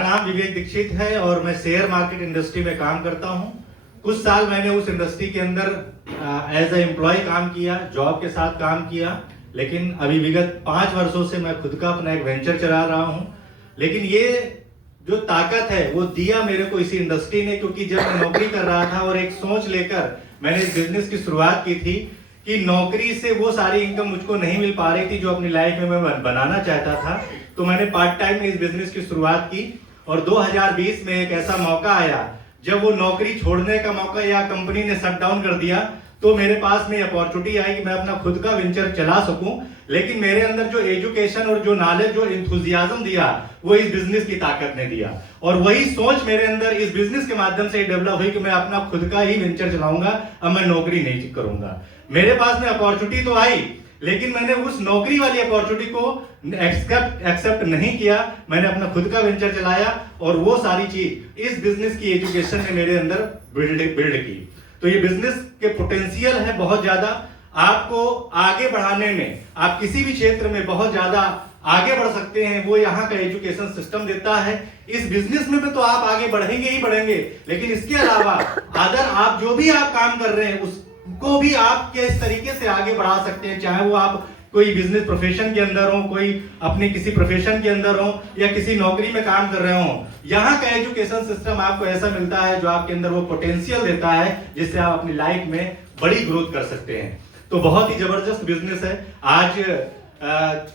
मेरा नाम विवेक दीक्षित है और मैं शेयर मार्केट इंडस्ट्री में काम करता हूं। कुछ साल मैंने उस इंडस्ट्री के अंदर एज ए एम्प्लॉय काम किया, जॉब के साथ काम किया, लेकिन अभी विगत 5 वर्षों से मैं खुद का अपना एक वेंचर चला रहा हूं। लेकिन ये जो ताकत है वो दिया मेरे को इसी इंडस्ट्री ने, क्योंकि जब मैं नौकरी कर रहा था और एक सोच लेकर मैंने इस बिजनेस की शुरुआत की थी कि नौकरी से वो सारी इनकम मुझको नहीं मिल पा रही थी जो अपनी लाइफ में मैं बनाना चाहता था, तो मैंने पार्ट टाइम में इस बिजनेस की शुरुआत की। और 2020 में एक ऐसा मौका आया जब वो नौकरी छोड़ने का मौका या कंपनी ने शट डाउन कर दिया, तो मेरे पास में अपॉर्चुनिटी आई कि मैं अपना खुद का वेंचर चला सकूं। लेकिन मेरे अंदर जो एजुकेशन और जो नॉलेज, जो एंथुसियाज्म दिया, वो इस बिजनेस की ताकत ने दिया। और वही सोच मेरे अंदर इस बिजनेस के माध्यम से डेवलप हुई कि मैं अपना खुद का ही वेंचर चलाऊंगा, अब मैं नौकरी नहीं करूंगा। मेरे पास में अपॉर्चुनिटी तो आई, लेकिन मैंने उस नौकरी वाली अपॉर्चुनिटी को एक्सेप्ट नहीं किया। मैंने अपना खुद का वेंचर चलाया और वो सारी चीज इस बिजनेस की एजुकेशन ने मेरे अंदर बिल्ड की। तो ये बिजनेस के पोटेंशियल है बहुत ज्यादा, आपको आगे बढ़ाने में, आप किसी भी क्षेत्र में बहुत ज्यादा आगे बढ़ सकते हैं, वो यहाँ का एजुकेशन सिस्टम देता है। इस बिजनेस में भी तो आप आगे बढ़ेंगे ही बढ़ेंगे, लेकिन इसके अलावा अदर आप जो भी आप काम कर रहे हैं उसको भी आप किस तरीके से आगे बढ़ा सकते हैं, चाहे वो आप कोई बिजनेस प्रोफेशन के अंदर हो, कोई अपने किसी प्रोफेशन के अंदर हो, या किसी नौकरी में काम कर रहे हो। यहाँ का एजुकेशन सिस्टम आपको ऐसा मिलता है जो आपके अंदर वो पोटेंशियल देता है जिससे आप अपनी लाइफ में बड़ी ग्रोथ कर सकते हैं। तो बहुत ही जबरदस्त बिजनेस है। आज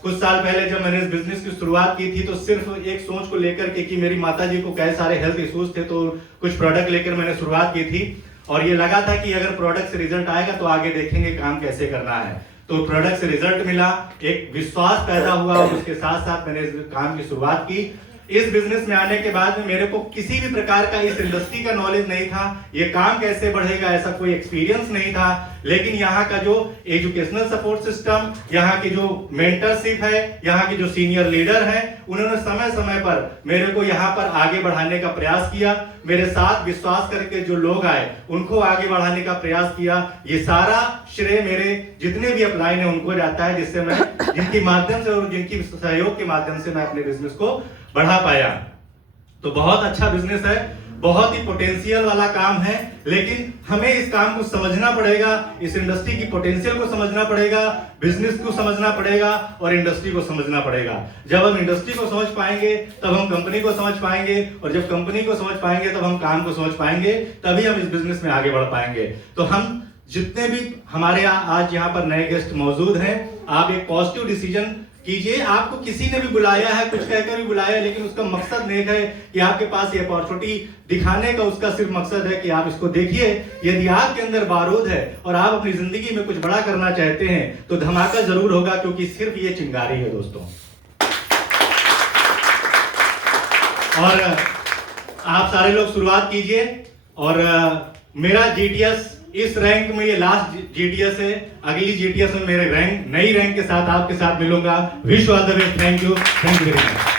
कुछ साल पहले जब मैंने इस बिजनेस की शुरुआत की थी, तो सिर्फ एक सोच को लेकर के कि मेरी माताजी को कई सारे हेल्थ इश्यूज थे, तो कुछ प्रोडक्ट लेकर मैंने शुरुआत की थी और ये लगा था कि अगर प्रोडक्ट से रिजल्ट आएगा तो आगे देखेंगे काम कैसे करना है। तो प्रोडक्ट से रिजल्ट मिला, एक विश्वास पैदा हुआ और उसके साथ साथ मैंने इस काम की शुरुआत की। इस बिजनेस में आने के बाद में मेरे को किसी भी प्रकार का इस इंडस्ट्री का नॉलेज नहीं था, ये काम कैसे बढ़ेगा ऐसा कोई एक्सपीरियंस नहीं था। लेकिन यहाँ का जो एजुकेशनल सपोर्ट सिस्टम, यहाँ की जो मेंटरशिप है, यहाँ के जो सीनियर लीडर हैं, उन्होंने समय समय पर मेरे को यहाँ पर आगे बढ़ाने का प्रयास किया। मेरे साथ विश्वास करके जो लोग आए उनको आगे बढ़ाने का प्रयास किया। ये सारा श्रेय मेरे जितने भी अपलाइन है उनको जाता है, जिससे मैं जिनके माध्यम से और जिनकी सहयोग के माध्यम से मैं अपने बिजनेस को बढ़ा पाया। तो बहुत अच्छा बिजनेस है, बहुत ही पोटेंशियल वाला काम है, लेकिन हमें इस काम को समझना पड़ेगा, इस इंडस्ट्री की पोटेंशियल को समझना पड़ेगा, बिजनेस को समझना पड़ेगा और इंडस्ट्री को समझना पड़ेगा। जब हम इंडस्ट्री को समझ पाएंगे तब हम कंपनी को समझ पाएंगे, और जब कंपनी को समझ पाएंगे तब हम काम को समझ पाएंगे, तभी हम इस बिजनेस में आगे बढ़ पाएंगे। तो हम जितने भी हमारे आज यहाँ पर नए गेस्ट मौजूद हैं, आप एक पॉजिटिव डिसीजन कीजिए। आपको किसी ने भी बुलाया है, कुछ कहकर भी बुलाया है, लेकिन उसका मकसद नेक है कि आपके पास ये अपॉर्चुनिटी दिखाने का उसका सिर्फ मकसद है कि आप इसको देखिए। यदि आपके अंदर बारूद है और आप अपनी जिंदगी में कुछ बड़ा करना चाहते हैं तो धमाका जरूर होगा, क्योंकि सिर्फ ये चिंगारी है दोस्तों। और आप सारे लोग शुरुआत कीजिए। और मेरा जीटीएस इस रैंक में ये लास्ट जीटीएस है। अगली जीटीएस में मेरे नई रैंक के साथ आपके साथ मिलूंगा। Wish you all the best. Thank you very much.